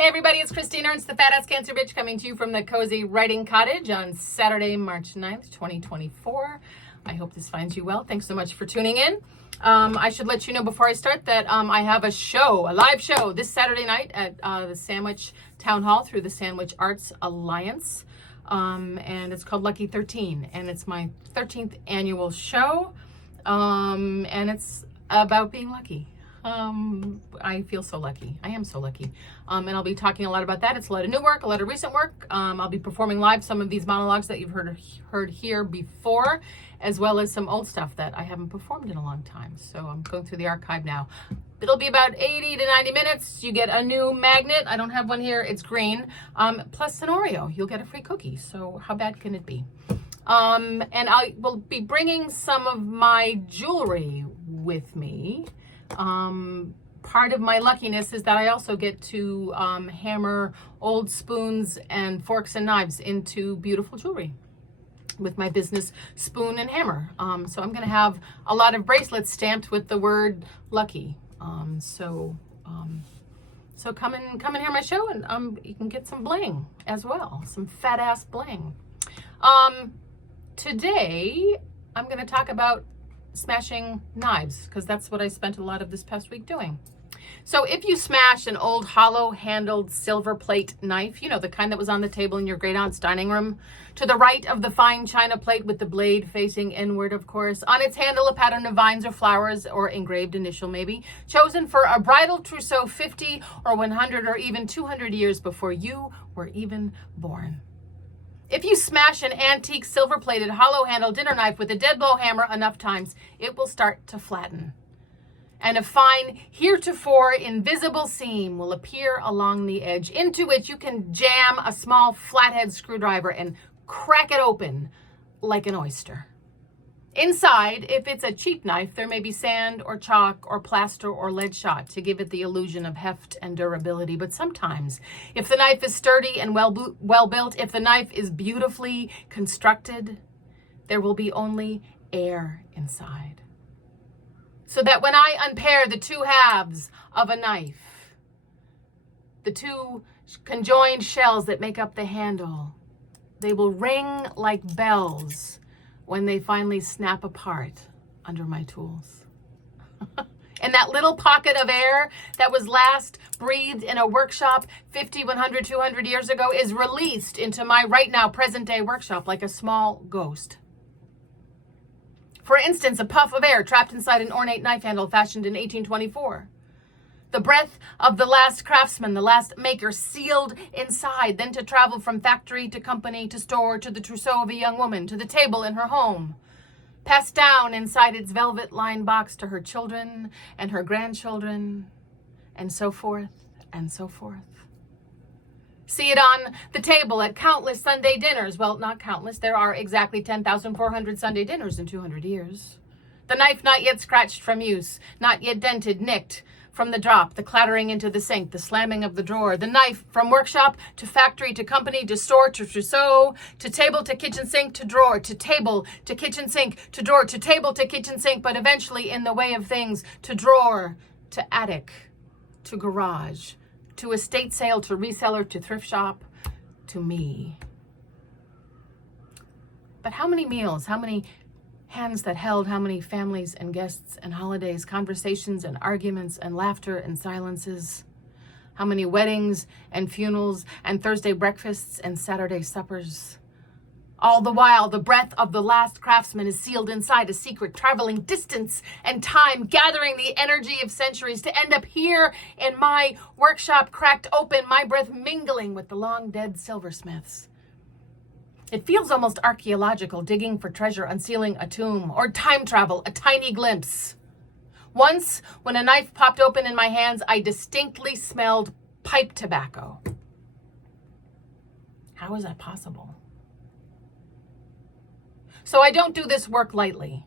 Hey everybody, it's Christine Ernst, the Fat Ass Cancer Bitch, coming to you from the Cozy Writing Cottage on Saturday, March 9th, 2024. I hope this finds you well. Thanks so much for tuning in. I should let you know before I start that I have a live show this Saturday night at the Sandwich Town Hall through the Sandwich Arts Alliance. And it's called Lucky 13, and it's my 13th annual show. And it's about being lucky. I feel so lucky. I am so lucky. And I'll be talking a lot about that. It's a lot of new work, a lot of recent work. I'll be performing live some of these monologues that you've heard here before, as well as some old stuff that I haven't performed in a long time. So I'm going through the archive now. It'll be about 80 to 90 minutes. You get a new magnet. I don't have one here. It's green. Plus an Oreo. You'll get a free cookie. So how bad can it be? And I will be bringing some of my jewelry with me. Part of my luckiness is that I also get to hammer old spoons and forks and knives into beautiful jewelry with my business spoon and hammer. So I'm going to have a lot of bracelets stamped with the word lucky. So come and hear my show, and you can get some bling as well, some fat ass bling. Today I'm going to talk about smashing knives, because that's what I spent a lot of this past week doing. So if you smash an old hollow-handled silver plate knife, you know, the kind that was on the table in your great-aunt's dining room, to the right of the fine china plate with the blade facing inward, of course, on its handle a pattern of vines or flowers or engraved initial maybe, chosen for a bridal trousseau 50 or 100 or even 200 years before you were even born. If you smash an antique silver-plated hollow-handled dinner knife with a dead-blow hammer enough times, it will start to flatten. And a fine, heretofore invisible seam will appear along the edge, into which you can jam a small flathead screwdriver and crack it open like an oyster. Inside, if it's a cheap knife, there may be sand or chalk or plaster or lead shot to give it the illusion of heft and durability. But sometimes, if the knife is sturdy and well built, if the knife is beautifully constructed, there will be only air inside. So that when I unpair the two halves of a knife, the two conjoined shells that make up the handle, they will ring like bells when they finally snap apart under my tools. And that little pocket of air that was last breathed in a workshop 50, 100, 200 years ago is released into my right now present day workshop like a small ghost. For instance, a puff of air trapped inside an ornate knife handle fashioned in 1824. The breath of the last craftsman, the last maker, sealed inside, then to travel from factory to company to store to the trousseau of a young woman, to the table in her home. Passed down inside its velvet-lined box to her children and her grandchildren, and so forth and so forth. See it on the table at countless Sunday dinners. Well, not countless. There are exactly 10,400 Sunday dinners in 200 years. The knife not yet scratched from use, not yet dented, nicked from the drop, the clattering into the sink, the slamming of the drawer, the knife from workshop to factory to company to store to trousseau, to table to kitchen sink to drawer, to table to kitchen sink to drawer, to table to kitchen sink, but eventually in the way of things, to drawer, to attic, to garage, to estate sale, to reseller, to thrift shop, to me. But how many meals, how many hands that held, how many families and guests and holidays, conversations and arguments and laughter and silences, how many weddings and funerals and Thursday breakfasts and Saturday suppers. All the while, the breath of the last craftsman is sealed inside a secret, traveling distance and time, gathering the energy of centuries to end up here in my workshop, cracked open, my breath mingling with the long-dead silversmiths. It feels almost archaeological, digging for treasure, unsealing a tomb, or time travel, a tiny glimpse. Once, when a knife popped open in my hands, I distinctly smelled pipe tobacco. How is that possible? So I don't do this work lightly.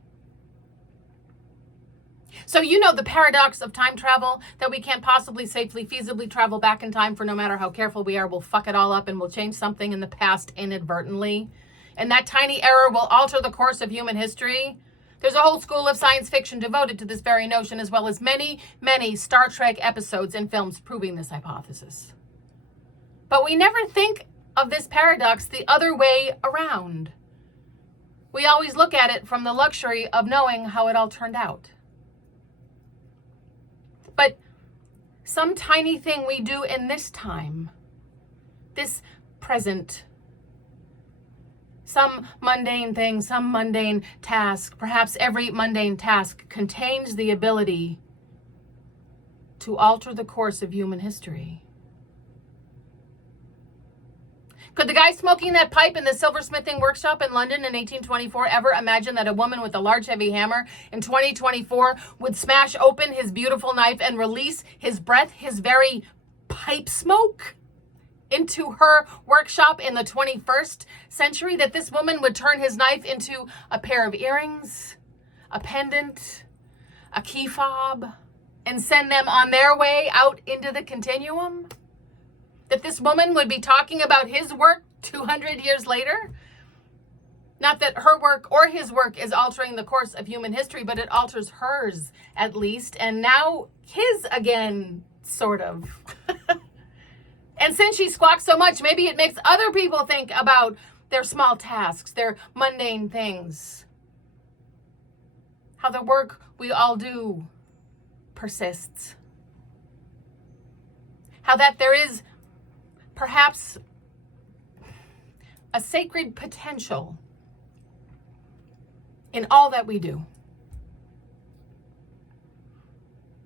So you know the paradox of time travel, that we can't possibly safely, feasibly travel back in time, for no matter how careful we are, we'll fuck it all up and we'll change something in the past inadvertently. And that tiny error will alter the course of human history. There's a whole school of science fiction devoted to this very notion, as well as many, many Star Trek episodes and films proving this hypothesis. But we never think of this paradox the other way around. We always look at it from the luxury of knowing how it all turned out. But some tiny thing we do in this time, this present, some mundane thing, some mundane task, perhaps every mundane task contains the ability to alter the course of human history. Could the guy smoking that pipe in the silversmithing workshop in London in 1824 ever imagine that a woman with a large heavy hammer in 2024 would smash open his beautiful knife and release his breath, his very pipe smoke, into her workshop in the 21st century? That this woman would turn his knife into a pair of earrings, a pendant, a key fob, and send them on their way out into the continuum? That this woman would be talking about his work 200 years later? Not that her work or his work is altering the course of human history, but it alters hers at least, and now his again, sort of. And since she squawks so much, maybe it makes other people think about their small tasks, their mundane things. How the work we all do persists. How that there is perhaps a sacred potential in all that we do.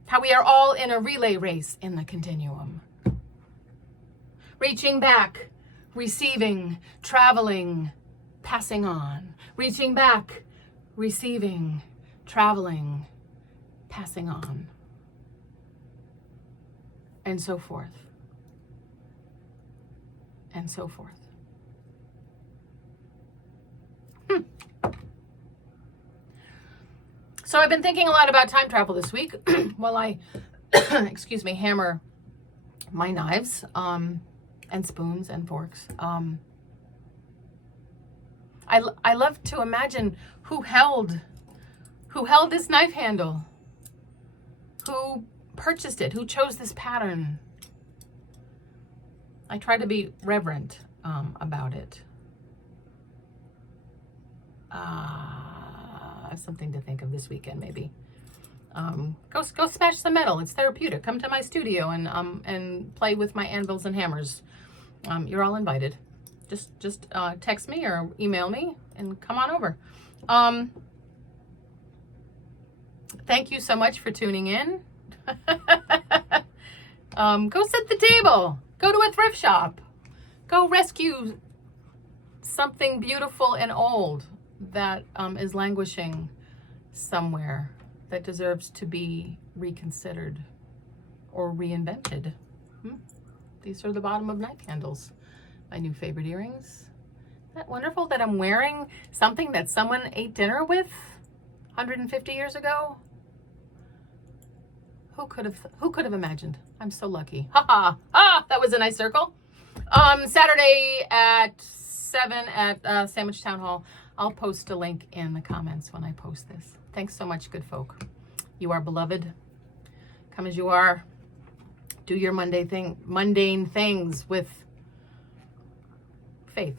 How we are all in a relay race in the continuum. Reaching back, receiving, traveling, passing on. Reaching back, receiving, traveling, passing on. And so forth. And so forth. So I've been thinking a lot about time travel this week while I, hammer my knives and spoons and forks. I love to imagine who held this knife handle, who purchased it, who chose this pattern. I try to be reverent about it. Something to think of this weekend, maybe. Go smash some metal. It's therapeutic. Come to my studio and play with my anvils and hammers. You're all invited. Just text me or email me and come on over. Thank you so much for tuning in. Go set the table. Go to a thrift shop. Go rescue something beautiful and old that is languishing somewhere that deserves to be reconsidered or reinvented. These are the bottom of knife handles. My new favorite earrings. Isn't that wonderful that I'm wearing something that someone ate dinner with 150 years ago? Who could have imagined? I'm so lucky. That was a nice circle. Saturday at 7 at Sandwich Town Hall. I'll post a link in the comments when I post this. Thanks so much, good folk. You are beloved. Come as you are. Do your mundane things with faith.